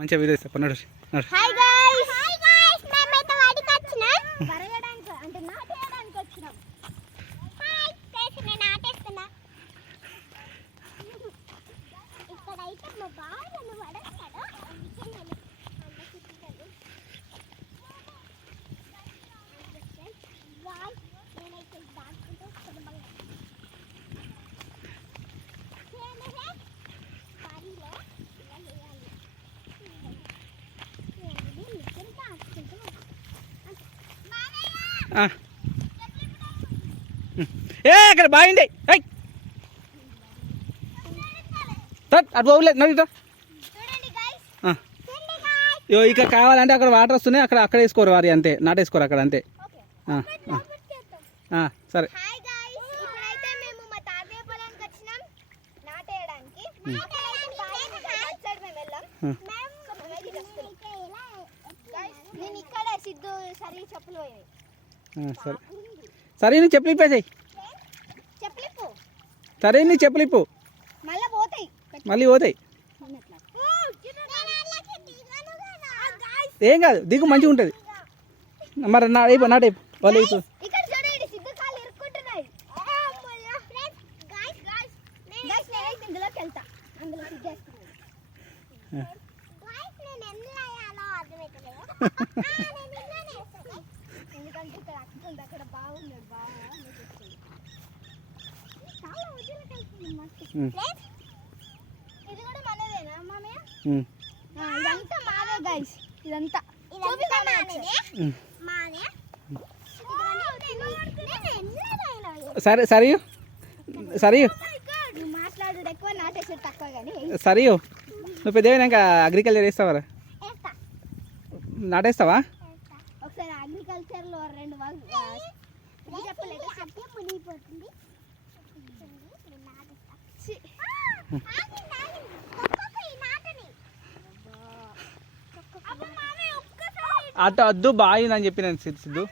మంచిగా వీడియో ఇస్తా పన్నాడు. Hi guys మేమైతే వాడికి వచ్చినా బరగడానికి అంటే నాటేయడానికి వచ్చినాం. హాయ్ గైస్ నేను నాటేస్తున్నా. ఇక్కడైతే మా బావ నన్ను వడస్తాడు. అందుకే నేను అంత వాయ్ నేనైతే దాటుకుంటూ వస్తాను బాగా. పారిలో ఇలా చేయాలి. అక్కడ బాగుంది అటు పోలేదు నడు. ఇక్కడ కావాలంటే అక్కడ వాటర్ వస్తున్నాయి, అక్కడ వేసుకోరు వారి అంతే, నాటేసుకోరు అక్కడ అంతే. సరే సరే సరే నువ్వు చెప్పులు ఇప్పేసాయి. సరే నువ్వు చెప్పులు ఇప్పు, మళ్ళీ పోతాయి. ఏం కాదు, దిగు మంచిగా ఉంటుంది. మరి నాటైపు వాళ్ళు అయిపో. ఇది కూడా మనదేనా మామయ్య? ఇదంతా మాదే గైస్, ఇదంతా సరే సరే సరే మాట్లాడు ఎక్కువ నాటేసేది తక్కువ కానీ సరే నువ్వు పెద్దగా అగ్రికల్చర్ వేస్తావా? నాటేస్తావా? ఒకసారి అగ్రికల్చర్ లో 2 చెప్పి మునిగిపోతుంది. అటు అద్దు బాగుందని చెప్పిన సిద్ధు.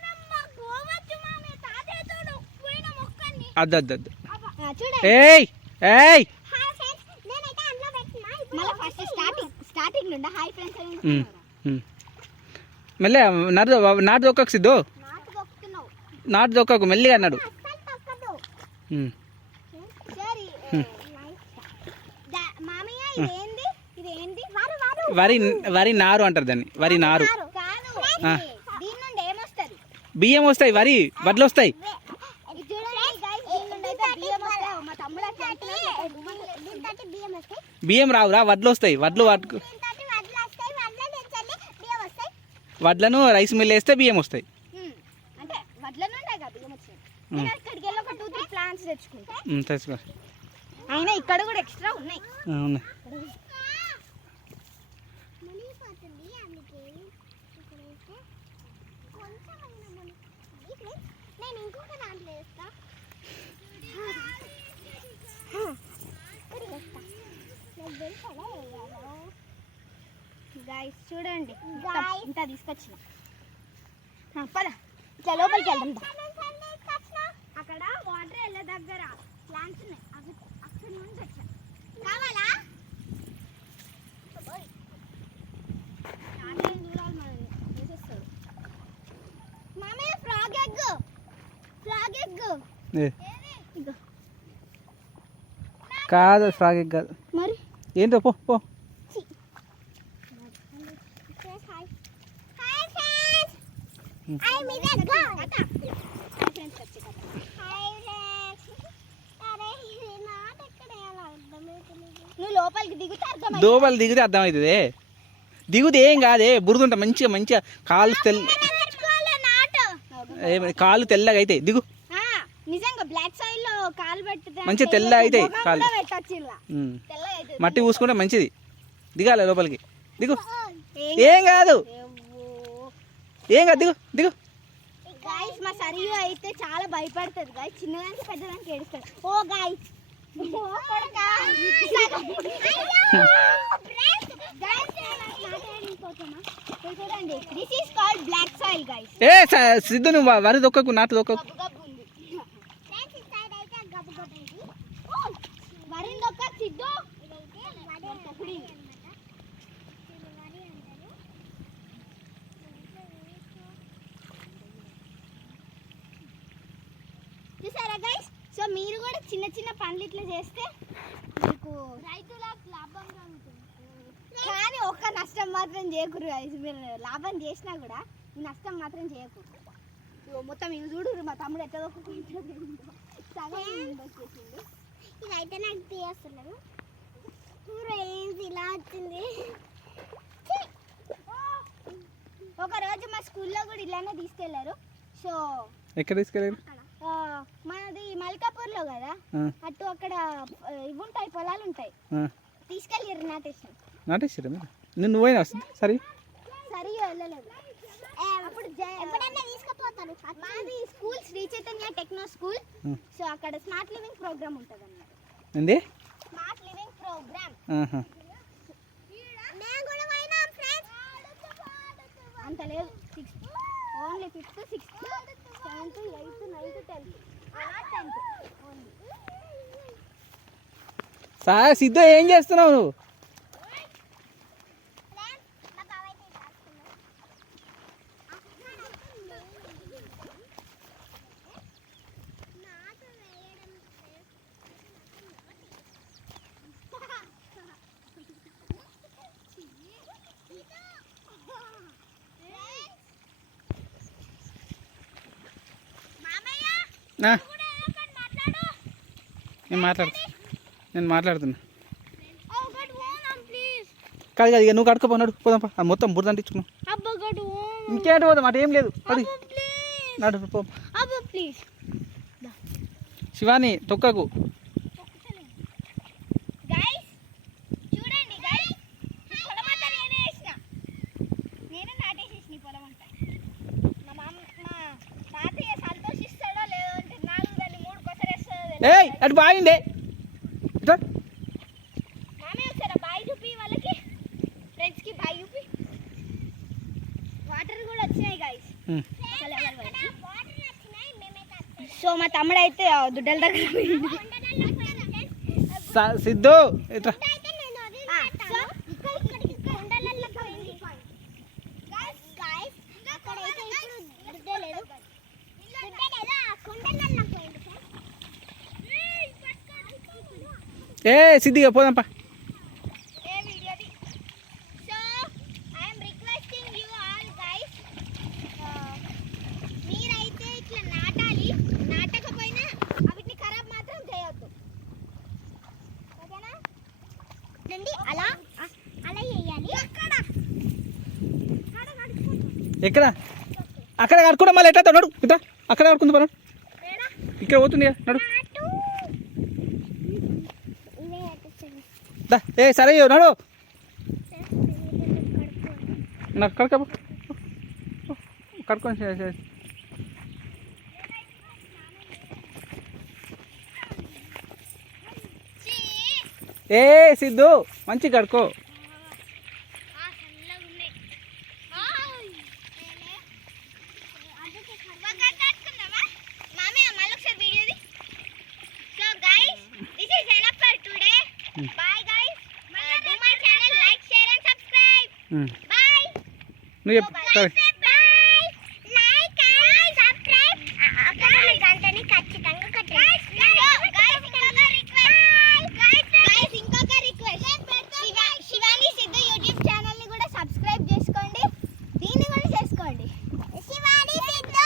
అద్దు అద్దు అద్దు. ఏయ్ ఏయ్ మెల్లె నాటు దొక్కకు సిద్ధు, నాటు దొక్కకు మెల్లిగా అన్నాడు. వరి నారు అంటారు దాన్ని, వరి నారు. బియ్యం వస్తాయి, వడ్లు వస్తాయి. బియ్యం రావురా, వడ్లు వస్తాయి. వడ్లను రైస్ మిల్ వేస్తే బియ్యం వస్తాయి. తెచ్చుకో. అయినా ఇక్కడ కూడా ఎక్స్ట్రా ఉన్నాయి. గైస్ చూడండి, ఇంత తీసుకొచ్చిన. పద ఇట్లా లోపలికి వెళ్దాం. అక్కడ వాటర్ వెళ్ళే దగ్గర ప్లాంట్స్ ఉన్నాయి, అవి అక్కడి నుంచి వచ్చా. కావాలా? మామయ్య ఫ్రాగ్ ఎగ్ కాదు, ఫ్రాగ్ ఎగ్ కాదు. మరి ఏంటో పో పో. లోపల దిగితే అర్థమవుతుంది. దిగుతే ఏం కాదే, బురదుంటా మంచిగా మంచిగా కాళ్ళు కాళ్ళు తెల్లగా అయితే దిగు. మంచిగా తెల్ల అయితే కాళ్ళు మట్టి పూసుకుంటే మంచిది. దిగాలి లోపలికి, దిగు. ఏం కాదు దిగు దిగు. గాయ్స్ మా సరియు అయితే చాలా భయపడుతుంది గాయ్స్, చిన్నదానికి పెద్దదానికి ఏడుస్తాడు. ఓ గాయ్స్ సిద్ధు నువ్వు వరి దొక్కకు, నాటు దొక్కకు. మీరు కూడా చిన్న చిన్న పనులు ఇట్లా చేస్తే మీకు రైతులకు లాభంగా ఉంటుంది. కానీ ఒక్క నష్టం మాత్రం చేయకూడదు guys. మీరు లాభం చేసినా కూడా ఈ నష్టం మాత్రం చేయకూడదు. ఇగో మొత్తం ఇవి చూడు మా తమ్ముడు ఎట్లా దొక్కుకుంటుందో సగం వచ్చేసింది. ఇదైతే నాకు తీయస్తున్నాను ఇలా వచ్చింది. ఒక రోజు మా స్కూల్లో కూడా ఇలానే తీసుకెళ్లారు. సో ఎక్కడ తీసుకెళ్ళారు? మనది మల్కాపూర్లో కదా, అటు అక్కడ ఇవి ఉంటాయి, పొలాలు ఉంటాయి, తీసుకెళ్ళారు నాటేసారు మీరు. నువ్వు పోయినా సరే సరిగా వెళ్ళలేదు. అప్పుడు ఎప్పుడన్నా తీసుకుపోతాను. మాది school Sri Chaitanya techno school. So అక్కడ స్మార్ట్ లివింగ్ ప్రోగ్రామ్ ఉంటుంది అన్నమాట. ఏంది స్మార్ట్ లివింగ్ ప్రోగ్రామ్. అంత లేదు, only 5th, 6th, 7th, 8th, 9th, 10th. 10th only. Sir Siddhu ఏం చేస్తున్నావు నువ్వు? నేను మాట్లాడుతున్నా. కాదు కాదు, ఇక నువ్వు కడుక్కోపోన్నాడు పోదాంపా. అది మొత్తం బురద అంటించుకున్నావు. ఇంకేంటి పోదాం, అటు ఏం లేదు. అది నడు పో. శివాని తొక్కకు. ఏయ్ అటు బాగుండే వాటర్ కూడా వచ్చినాయి గైస్. సో మా తమ్ముడు అయితే దుడ్డల దగ్గర సిద్ధు ఇట్లా ఏ సిద్ధిగా పోదాంపా. మీరైతే ఇట్లా నాటాలి, నాటకపోయినా వీటిని ఖరాబ్ మాత్రం చేయొద్దు, ఓకేనా? అలా అలా చేయాలి. ఎక్కడ అక్కడ కడుకుంటా, మళ్ళీ ఎట్లా నడు ఇట్లా అక్కడ కడుకుంది పన్నాడు, ఇక్కడ పోతుంది నడు. ఏ సరే నడు నాకు కడుకో కడుకొని. ఏ సిద్ధు మంచి కడుకో. నువ్వు చెప్పు సరే. శివాని సిద్ధు యూట్యూబ్ ఛానల్ ని కూడా సబ్స్క్రైబ్ చేసుకోండి, దీన్ని కూడా చేసుకోండి. శివాని సిద్ధు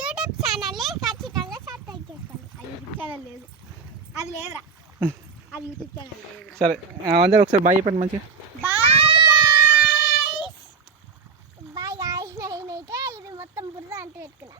యూట్యూబ్ ఛానల్ ని ఖచ్చితంగా సబ్స్క్రైబ్ చేసుకోండి. ఆ యూట్యూబ్ ఛానల్ లేదు, అది లేదురా, అది యూట్యూబ్ ఛానల్ లేదు. సరే అందరూ ఒకసారి బాయ్ చెప్పండి మంచిగా. Bye guys. నేనైతే ఇది మొత్తం బురద అంటూ పెట్టుకున్నా.